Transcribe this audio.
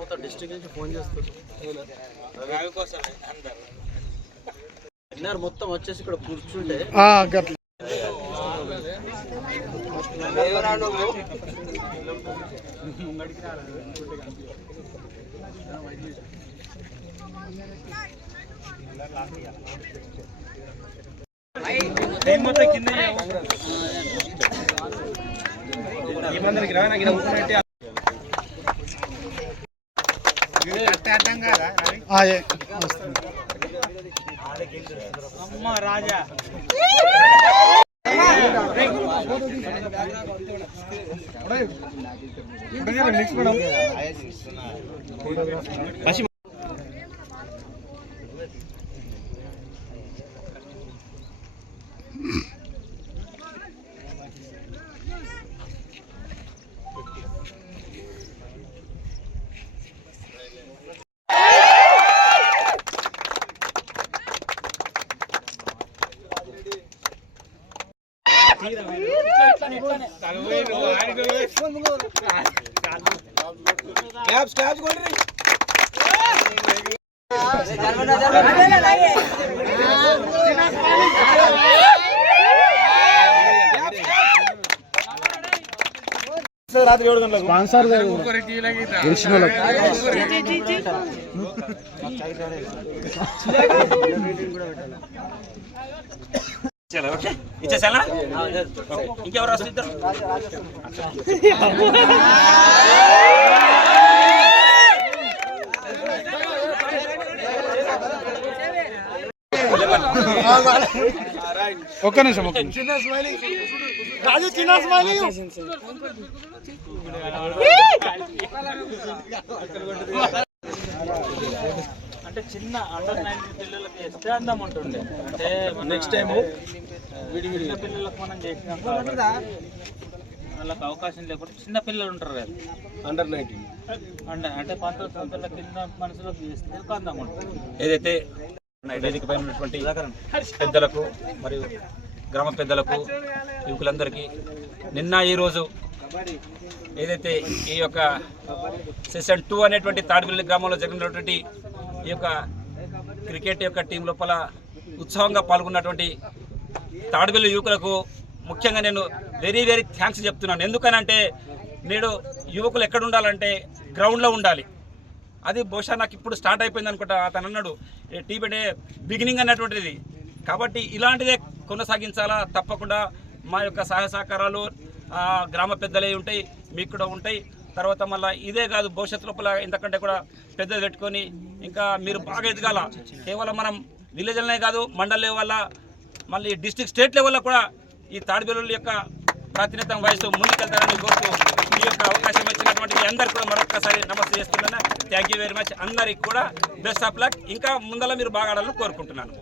మొత్తం డిస్ట్రిక్ట్ నుంచి ఫోన్ చేస్తారు విన్నర్ మొత్తం వచ్చేసి ఇక్కడ కూర్చుంటే రాజా రాత్రి 7 గంటలకు స్పాన్సర్ ఇచ్చేసాలా ఇంకెవరు వస్తారు ఒక్క నిమిషం రాజు చిన్న స్మైలీ అంటే చిన్న అండర్ 19 పిల్లలకి ఎస్తే అందం ఉంటుండే అంటే నెక్స్ట్ టైం చిన్న పిల్లలకు మనం చేసినాం వాళ్ళకి అవకాశం లేకపోతే చిన్న పిల్లలు ఉంటారు కదా అండర్ 19 అంటే 19 సంవత్సరాల కింద మనసులోకి చేస్తే ఒక అందం ఉంటుంది. ఏదైతే వేదికపై ఉన్నటువంటి పెద్దలకు మరియు గ్రామ పెద్దలకు యువకులందరికీ నిన్న ఈరోజు ఏదైతే ఈ యొక్క సెషన్ 2 అనేటువంటి తాడిపల్లి గ్రామంలో జరిగినటువంటి ఈ యొక్క క్రికెట్ యొక్క టీం లోపల ఉత్సాహంగా పాల్గొన్నటువంటి తాడిపల్లి యువకులకు ముఖ్యంగా నేను వెరీ థ్యాంక్స్ చెప్తున్నాను. ఎందుకనంటే నేడు యువకులు ఎక్కడ ఉండాలంటే గ్రౌండ్లో ఉండాలి. అది బహుశా నాకు ఇప్పుడు స్టార్ట్ అయిపోయింది అనుకుంటా. అతను అన్నాడు టీం అంటే బిగినింగ్ అన్నటువంటిది. కాబట్టి ఇలాంటిదే కొనసాగించాలా. తప్పకుండా మా యొక్క సహాయ సహకారాలు గ్రామ పెద్దలే ఉంటాయి, మీకు కూడా ఉంటాయి. తర్వాత మళ్ళీ ఇదే కాదు భవిష్యత్తు లోపల ఇంతకంటే కూడా పెద్దది పెట్టుకొని ఇంకా మీరు బాగా ఎదగాల. కేవలం మనం విలేజ్లనే కాదు మండల్ లెవెల్ మళ్ళీ డిస్ట్రిక్ట్ స్టేట్ లెవెల్లో కూడా ఈ తాడిపల్లి యొక్క ప్రాతినిధ్యం వహిస్తూ ముందుకెళ్తారని కోరుతూ ఈ యొక్క అవకాశం ఇచ్చినటువంటి అందరికీ కూడా మరొకసారి నమస్తే చేస్తున్నాను. Thank you very much. అందరికి కూడా బెస్ట్ ఆఫ్ లక్. ఇంకా ముందర మీరు బాగా ఆడాలని కోరుకుంటున్నాను.